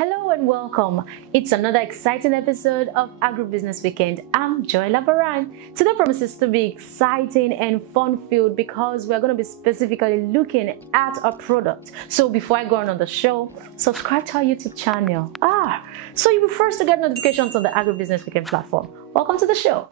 Hello and welcome. It's another exciting episode of Agribusiness Weekend. I'm Joy Labaran. Today promises to be exciting and fun-filled because we're going to be specifically looking at a product. So before I go on the show, subscribe to our YouTube channel. So you'll be first to get notifications on the Agribusiness Weekend platform. Welcome to the show.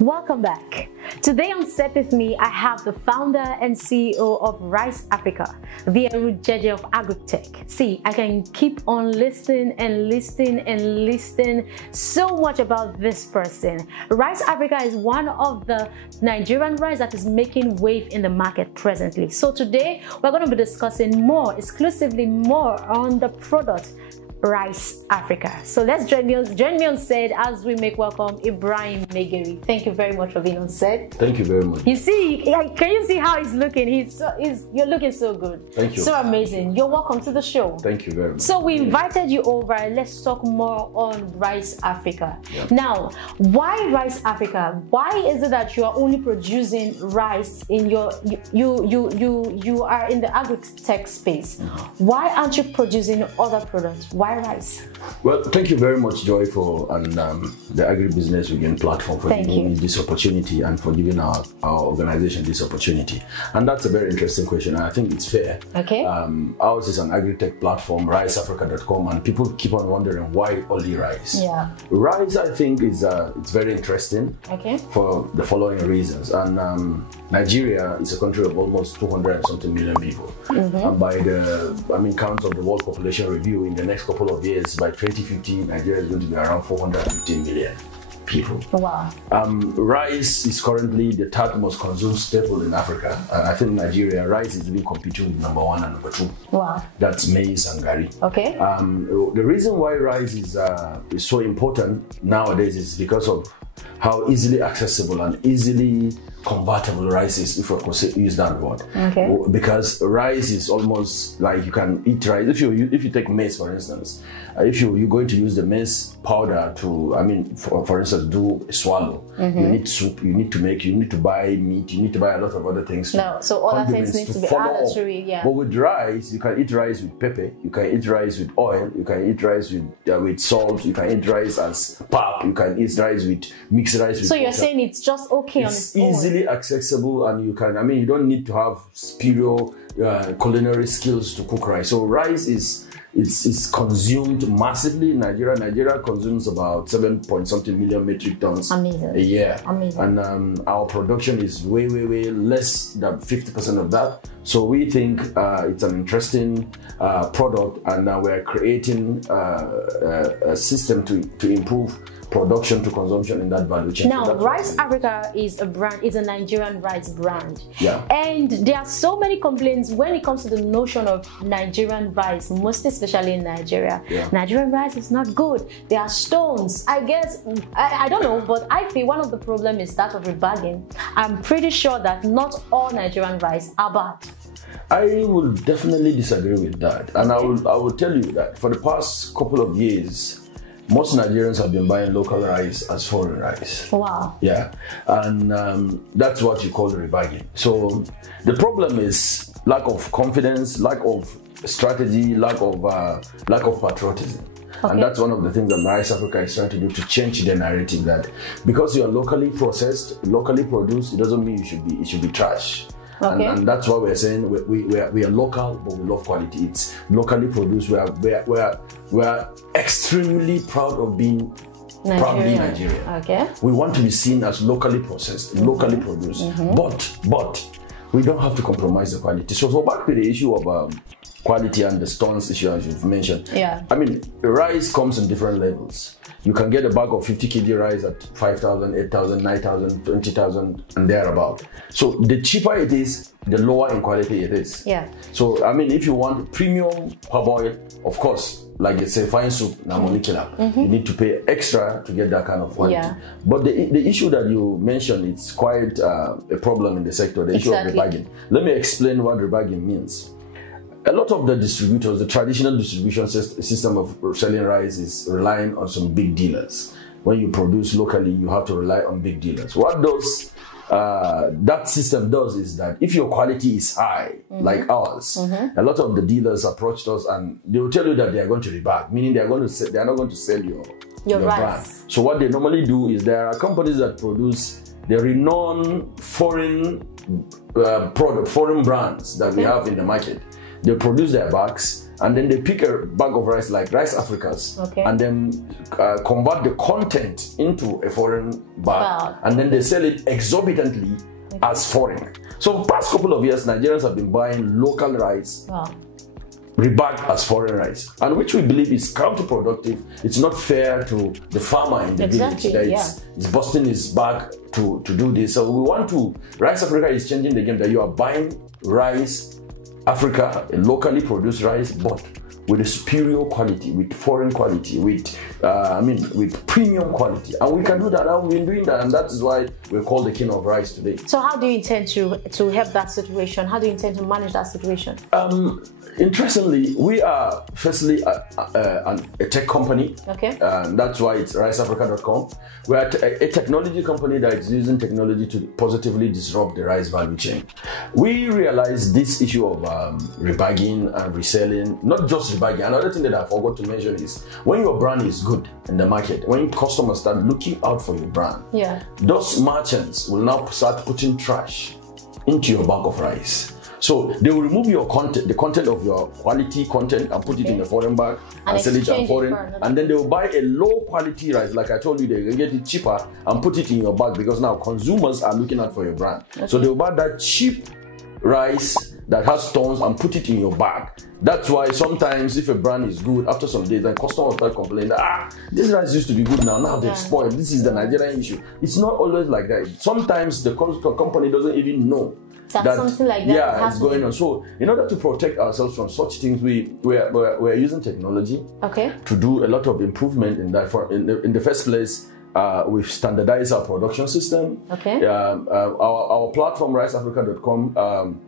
Welcome back. Today on set with me, I have the founder and CEO of RiceAfrika, the Erujeje of agri-tech. See, I can keep on listening so much about this person. RiceAfrika is one of the Nigerian rice that is making wave in the market presently. So today, we're going to be discussing exclusively more on the product RiceAfrika. So let's join me on set as we make welcome Ibrahim Maigari. Thank you very much for being on set. Thank you very much. You see, can you see how he's looking? You're looking so good. Thank you. So amazing. You're welcome to the show. Thank you very much. So we invited you over. Let's talk more on RiceAfrika. Yeah. Now, why RiceAfrika? Why is it that you are only producing rice in you are in the agri-tech space? Why aren't you producing other products? Why rice? Well, thank you very much, Joy, for the Agribusiness Weekend platform for giving me this opportunity and for giving our organization this opportunity. And that's a very interesting question, and I think it's fair. Okay. Ours is an agri-tech platform, RiceAfrika.com, and people keep on wondering why only rice. Yeah. Rice, I think, is it's very interesting. Okay. For the following reasons. And Nigeria is a country of almost 200 and something million people. And by the counts of the World Population Review, in the next couple of years, by 2050, Nigeria is going to be around 415 million people. Wow. Rice is currently the third most consumed staple in Africa. I think Nigeria, rice is even competing with number 1 and number 2. Wow. That's maize and gari. Okay. The reason why rice is so important nowadays is because of how easily accessible and easily convertible rice is, if I could use that word. Okay. Because rice is almost like you can eat rice. If you take maize, for instance, if you're going to use the maize powder to, for instance, do a swallow, you need soup, you need to buy meat, you need to buy a lot of other things. So other things need to be added to it, yeah. But with rice, you can eat rice with pepper, you can eat rice with oil, you can eat rice with salt, you can eat rice as pap, you can eat rice with mixed rice with So you're water. saying it's just okay on its own? Easily accessible, and you can, you don't need to have superior culinary skills to cook rice. So rice is consumed massively in Nigeria. Nigeria consumes about 7-point-something million metric tons a year. Amazing. And our production is way less than 50% of that. So we think it's an interesting product, and we're creating a system to improve production to consumption in that value chain. Now, RiceAfrika is a brand, is a Nigerian rice brand. Yeah. And there are so many complaints when it comes to the notion of Nigerian rice, most especially in Nigeria. Yeah. Nigerian rice is not good. There are stones. I guess, I don't know, but I feel one of the problems is that of rebagging. I'm pretty sure that not all Nigerian rice are bad. I will definitely disagree with that. And I will tell you that for the past couple of years, most Nigerians have been buying local rice as foreign rice. Wow. Yeah, and that's what you call rebagging. So the problem is lack of confidence, lack of strategy, lack of patriotism. Okay. And that's one of the things that RiceAfrika is trying to do, to change the narrative that because you are locally processed, locally produced, it doesn't mean it should be trash. Okay. And that's why we're saying we are local, but we love quality. It's locally produced. We are extremely proud of being proudly Nigerian. Okay. We want to be seen as locally processed, locally produced, but we don't have to compromise the quality. So back to the issue of quality and the stones issue as you've mentioned. Yeah. I mean, rice comes in different levels. You can get a bag of 50 kg rice at 5,000, 8,000, 9,000, 20,000 and thereabout. So the cheaper it is, the lower in quality it is. Yeah. So, I mean, if you want premium parboiled, of course, like it's a fine soup, you need to pay extra to get that kind of quality. Yeah. But the issue that you mentioned, it's quite a problem in the sector, the issue of rebagging. Let me explain what rebagging means. A lot of the distributors, the traditional distribution system of selling rice is relying on some big dealers. When you produce locally, you have to rely on big dealers. What does that system does is that if your quality is high, like ours, a lot of the dealers approached us and they will tell you that they are going to rebag, meaning they are not going to sell your brand. So what they normally do is there are companies that produce the renowned foreign foreign brands that we have in the market. They produce their bags and then they pick a bag of rice like RiceAfrikas and then convert the content into a foreign bag and then they sell it exorbitantly as foreign. So past couple of years, Nigerians have been buying local rice rebagged as foreign rice, and which we believe is counterproductive. It's not fair to the farmer in the village that is busting his back to do this. So we want to, RiceAfrika is changing the game that you are buying rice Africa, a locally produced rice, but with a superior quality, with foreign quality, with premium quality, and we can do that. And we've been doing that, and that is why we're called the king of rice today. So, how do you intend to help that situation? How do you intend to manage that situation? Interestingly, we are firstly a tech company. That's why it's RiceAfrika.com. We're a technology company that is using technology to positively disrupt the rice value chain. We realize this issue of rebagging and reselling, not just rebagging. Another thing that I forgot to mention is when your brand is good in the market, when customers start looking out for your brand, those merchants will now start putting trash into your bag of rice. So they will remove your content, the content of your quality content, and put it in a foreign bag and sell it as foreign. And then they will buy a low quality rice. Like I told you, they can get it cheaper and put it in your bag because now consumers are looking out for your brand. So they will buy that cheap rice that has stones and put it in your bag. That's why sometimes if a brand is good, after some days, then customers start complaining, this rice used to be good now they've spoiled. This is the Nigerian issue. It's not always like that. Sometimes the company doesn't even know that something like that is going on. So in order to protect ourselves from such things, we're using technology to do a lot of improvement in that. In the first place, we've standardized our production system. Our platform, RiceAfrika.com,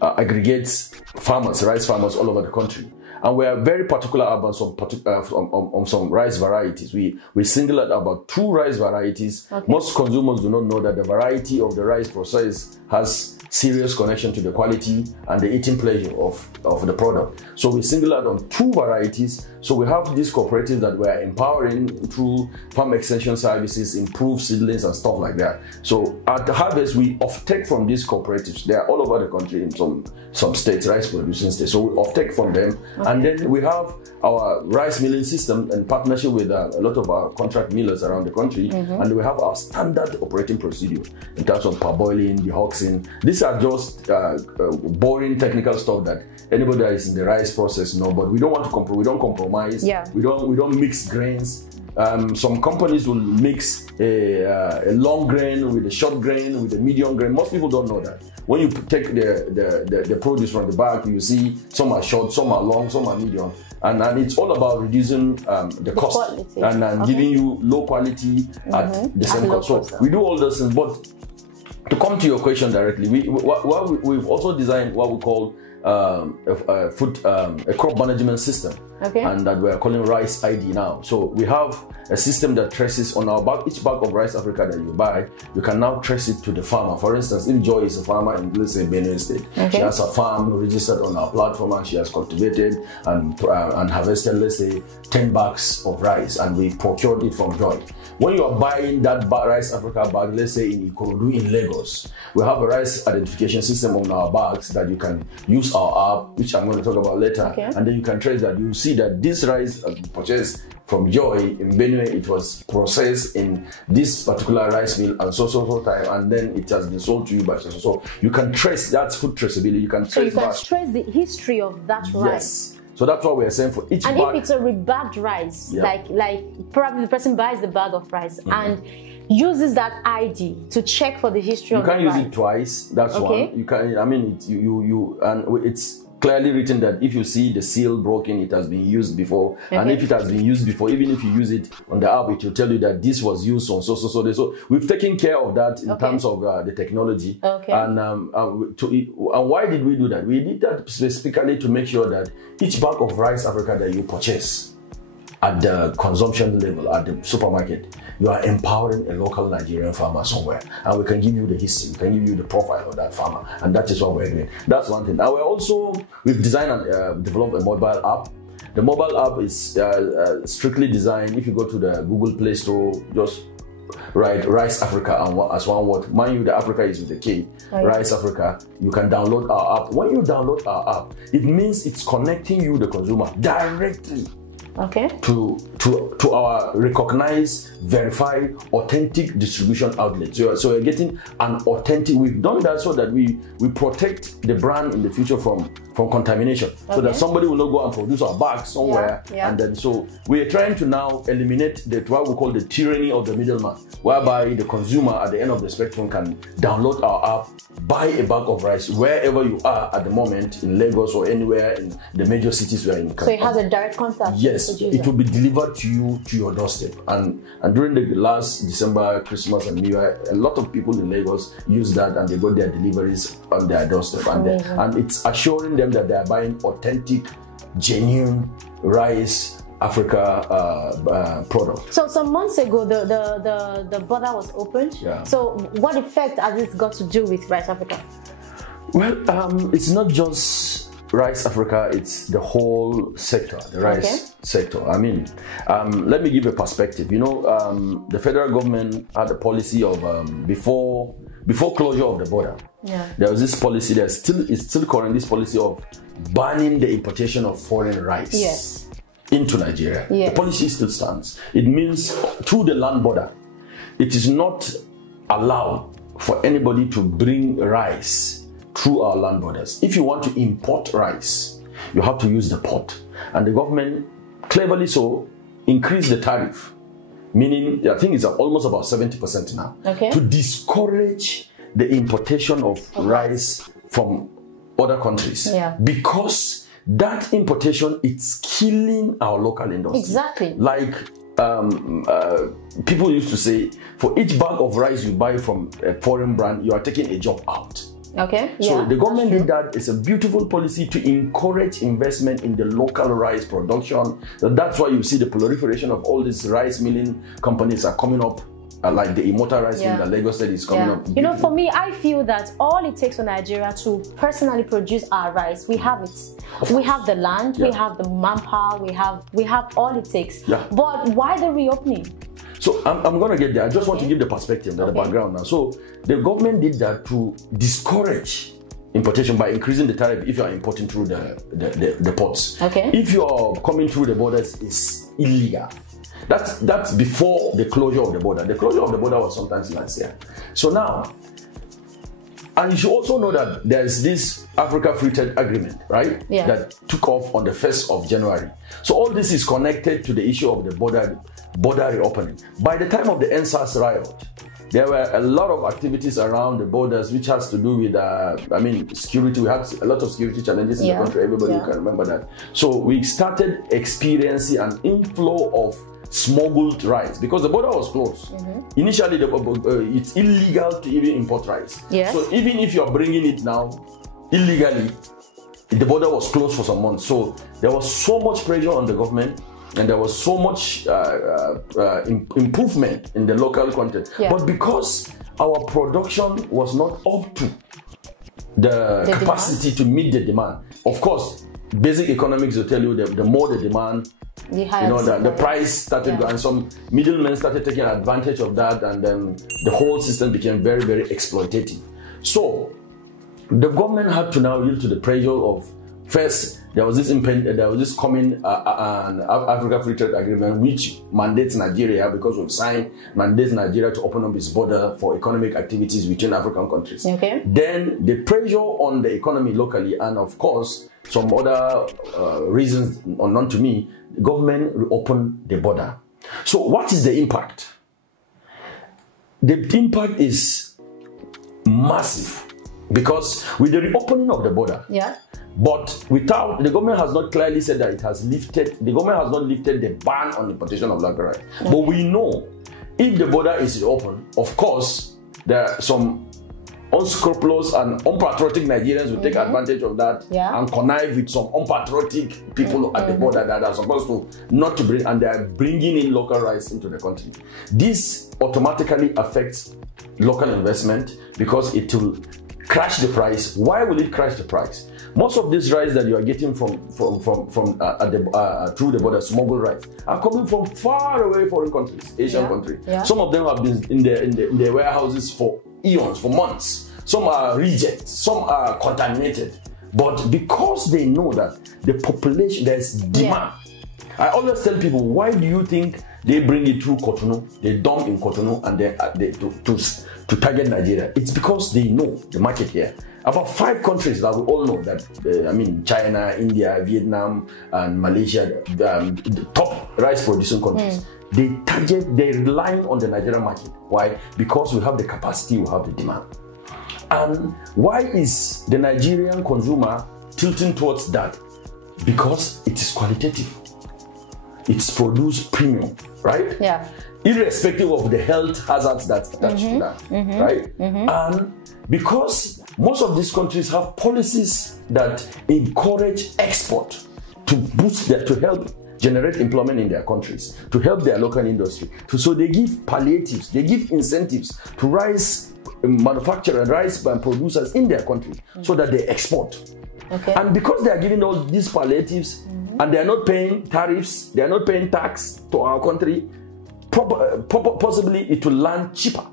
aggregates rice farmers all over the country. And we are very particular about some rice varieties. We single out about 2 rice varieties. Most consumers do not know that the variety of the rice process has serious connection to the quality and the eating pleasure of the product. So we single out on 2 varieties. So we have these cooperatives that we are empowering through farm extension services, improved seedlings and stuff like that. So at the harvest, we offtake from these cooperatives. They are all over the country in some states, rice producing states. So we offtake from them. And then we have our rice milling system in partnership with a lot of our contract millers around the country. And we have our standard operating procedure in terms of parboiling, dehuxing. These are just boring technical stuff that anybody that is in the rice process know, but we don't want to we don't compromise. We don't mix grains. Some companies will mix a long grain with a short grain with a medium grain. Most people don't know that. When you take the produce from the bag, you see some are short, some are long, some are medium, and it's all about reducing the cost quality. And giving you low quality at the same cost. So we do all those things, but to come to your question directly, we've also designed what we call a crop management system, and that we are calling Rice ID now. So we have a system that traces on our bag, each bag of RiceAfrika that you buy, you can now trace it to the farmer. For instance, if Joy is a farmer in, let's say, Benue State, she has a farm registered on our platform and she has cultivated and harvested, let's say, 10 bags of rice, and we procured it from Joy. When you are buying that RiceAfrika bag, let's say in Ikorodu in Lagos, we have a rice identification system on our bags that you can use our app, which I'm going to talk about later, and then you can trace that. You see see that this rice purchased from Joy in Benue, it was processed in this particular rice mill and so time, and then it has been sold to you by so. You can trace, that's food traceability. You can trace. So you can trace the history of that rice. Yes. So that's what we are saying for each bag. And if it's a rebagged rice, like probably the person buys the bag of rice and uses that ID to check for the history of the rice. You can't use it twice. That's one. You can. I mean, and it's clearly written that if you see the seal broken, it has been used before. And if it has been used before, even if you use it on the app, it will tell you that this was used on so. We've taken care of that in terms of the technology. And why did we do that? We did that specifically to make sure that each bag of RiceAfrika that you purchase at the consumption level at the supermarket, you are empowering a local Nigerian farmer somewhere, and we can give you the history, we can give you the profile of that farmer, and that is what we're doing. That's one thing. And we've designed and developed a mobile app. The mobile app is strictly designed. If you go to the Google Play Store, just write RiceAfrika as one word. Mind you, the Africa is with a K. RiceAfrika. You can download our app. When you download our app, it means it's connecting you, the consumer, directly to our recognized, verified, authentic distribution outlet. So we're getting an authentic. We've done that so that we protect the brand in the future from contamination, so that somebody will not go and produce our bag somewhere. And then so we're trying to now eliminate what we call the tyranny of the middleman, whereby the consumer at the end of the spectrum can download our app, buy a bag of rice wherever you are at the moment, in Lagos or anywhere in the major cities we are in. So it has a direct contact. Yes, it will be delivered to you to your doorstep. And during the last December, Christmas and New Year, a lot of people in Lagos use that, and they got their deliveries on their doorstep. And it's assuring them that they are buying authentic, genuine RiceAfrika product. So some months ago, the border was opened. So what effect has this got to do with RiceAfrika? Well, it's not just RiceAfrika, it's the whole sector, the rice sector. I mean, let me give a perspective. You know, the federal government had a policy of before closure of the border. There was this policy. It's still current. This policy of banning the importation of foreign rice into Nigeria. The policy still stands. It means through the land border, it is not allowed for anybody to bring rice through our land borders. If you want to import rice, you have to use the port. And the government, cleverly so, increased the tariff, meaning I think it's almost about 70% now, to discourage the importation of rice from other countries. Because that importation is killing our local industry. Exactly. Like people used to say, for each bag of rice you buy from a foreign brand, you are taking a job out. So the government did that. It's a beautiful policy to encourage investment in the local rice production. So that's why you see the proliferation of all these rice milling companies are coming up, like the Immortal Rice Mill that Lagos said is coming up. You know, for me, I feel that all it takes for Nigeria to personally produce our rice, we have it. We have the land, we have the manpower, we have all it takes. But why the reopening? So I'm going to get there. I just want to give the perspective, the background now. So the government did that to discourage importation by increasing the tariff if you are importing through the ports. If you are coming through the borders, it's illegal. That's before the closure of the border. The closure of the border was sometimes last year. So now, and you should also know that there's this Africa Free Trade Agreement, right? That took off on the 1st of January. So all this is connected to the issue of the border reopening. By the time of the NSAS riot, there were a lot of activities around the borders which has to do with, security. We had a lot of security challenges in the country. Everybody can remember that. So we started experiencing an inflow of smuggled rice because the border was closed. Initially, it's illegal to even import rice. So even if you're bringing it now illegally, the border was closed for some months. So there was so much pressure on the government, and there was so much improvement in the local content. But because our production was not up to the capacity to meet the demand, of course, basic economics will tell you that the more the demand, the price started, and some middlemen started taking advantage of that, and then the whole system became very, very exploitative. So the government had to now yield to the pressure of first there was this coming Africa Free Trade Agreement which mandates Nigeria, because we've signed, mandates Nigeria to open up its border for economic activities between African countries. Okay. Then the pressure on the economy locally, and of course some other reasons unknown to me, the government reopened the border. So what is the impact? The impact is massive, because with the reopening of the border, but without, the government has not clearly said that it has lifted, the government has not lifted the ban on importation of local rice. But we know if the border is open, of course, there are some unscrupulous and unpatriotic Nigerians will take advantage of that and connive with some unpatriotic people at the border that are supposed to not to bring, and they are bringing in local rice into the country. This automatically affects local investment because it will crash the price. Why will it crash the price? Most of this rice that you are getting through the border, smuggled rice, are coming from far away foreign countries, Asian countries. Some of them have been in the warehouses for eons, for months. Some are rejects, some are contaminated. But because they know that the population, there's demand. I always tell people, why do you think they bring it through Cotonou, they dump in Cotonou, and they to target Nigeria? It's because they know the market here. About 5 countries that we all know that, China, India, Vietnam, and Malaysia, the top rice producing countries. They're relying on the Nigerian market. Why? Because we have the capacity, we have the demand. And why is the Nigerian consumer tilting towards that? Because it is qualitative. It's produced premium, right? Yeah. Irrespective of the health hazards that attach to that, right? And because most of these countries have policies that encourage export to boost to help generate employment in their countries, to help their local industry. So they give palliatives, they give incentives to rice manufacturers, rice producers in their country so that they export. Okay. And because they are giving all these palliatives and they are not paying tariffs, they are not paying tax to our country, possibly it will land cheaper.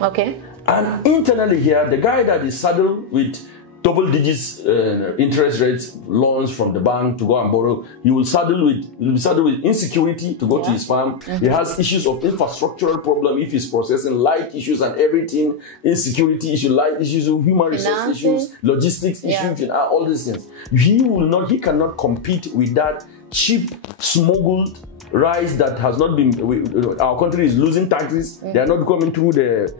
Okay. And internally here, the guy that is saddled with double digits interest rates, loans from the bank to go and borrow, he will saddle with insecurity to go to his farm. He has issues of infrastructural problem if he's processing light issues and everything, insecurity issues, light issues, human resource issues, logistics issues, and all these things. He cannot compete with that cheap smuggled rice that has not been, our country is losing taxes. They are not coming through the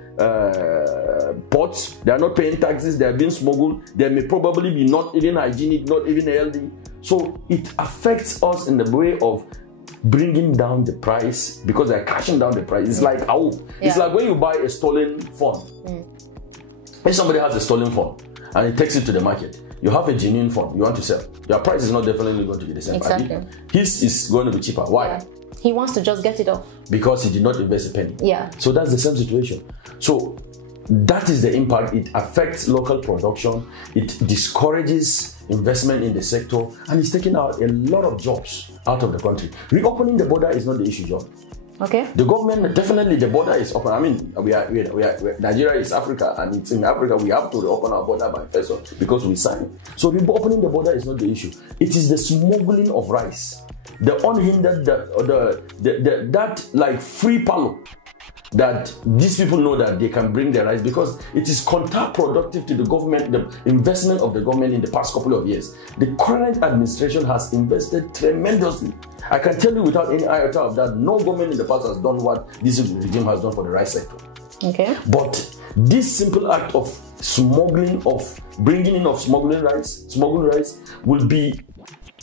ports. They are not paying taxes. They are being smuggled. They may probably be not even hygienic, not even healthy. So it affects us in the way of bringing down the price, because they are crashing down the price. It's like it's like when you buy a stolen phone. If somebody has a stolen phone and he takes it to the market, you have a genuine phone you want to sell. Your price is not definitely going to be the same. Exactly. His is going to be cheaper. Why? Yeah. He wants to just get it off. Because he did not invest a penny. Yeah. So that's the same situation. So that is the impact. It affects local production. It discourages investment in the sector, and it's taking out a lot of jobs out of the country. Reopening the border is not the issue, John. Okay. The government, definitely the border is open. I mean, Nigeria is Africa, and it's in Africa. We have to reopen our border by first because we signed. So opening the border is not the issue. It is the smuggling of rice, the unhindered, that like free palo, that these people know that they can bring their rice, because it is counterproductive to the government, the investment of the government in the past couple of years. The current administration has invested tremendously. I can tell you without any iota of that, no government in the past has done what this regime has done for the rice sector. Okay. But this simple act of smuggling, of bringing in of smuggled rice will be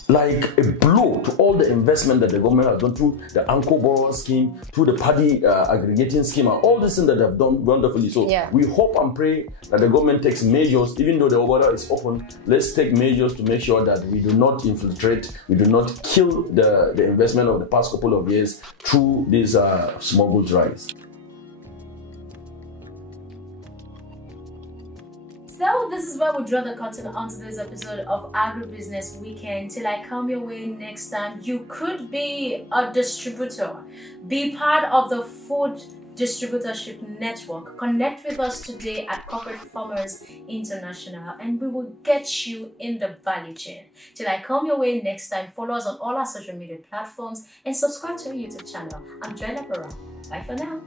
like a blow to all the investment that the government has done through the Anchor Borrower Scheme, through the paddy aggregating scheme, and all these things that they have done wonderfully. So we hope and pray that the government takes measures, even though the border is open. Let's take measures to make sure that we do not infiltrate, we do not kill the investment of the past couple of years through these smuggled rice. So this is where we draw the curtain onto this episode of Agribusiness Weekend. Till I come your way next time, you could be a distributor, be part of the food distributorship network. Connect with us today at Corporate Farmers International and we will get you in the value chain. Till I come your way next time, follow us on all our social media platforms and subscribe to our YouTube channel. I'm Joy Labora. Bye for now.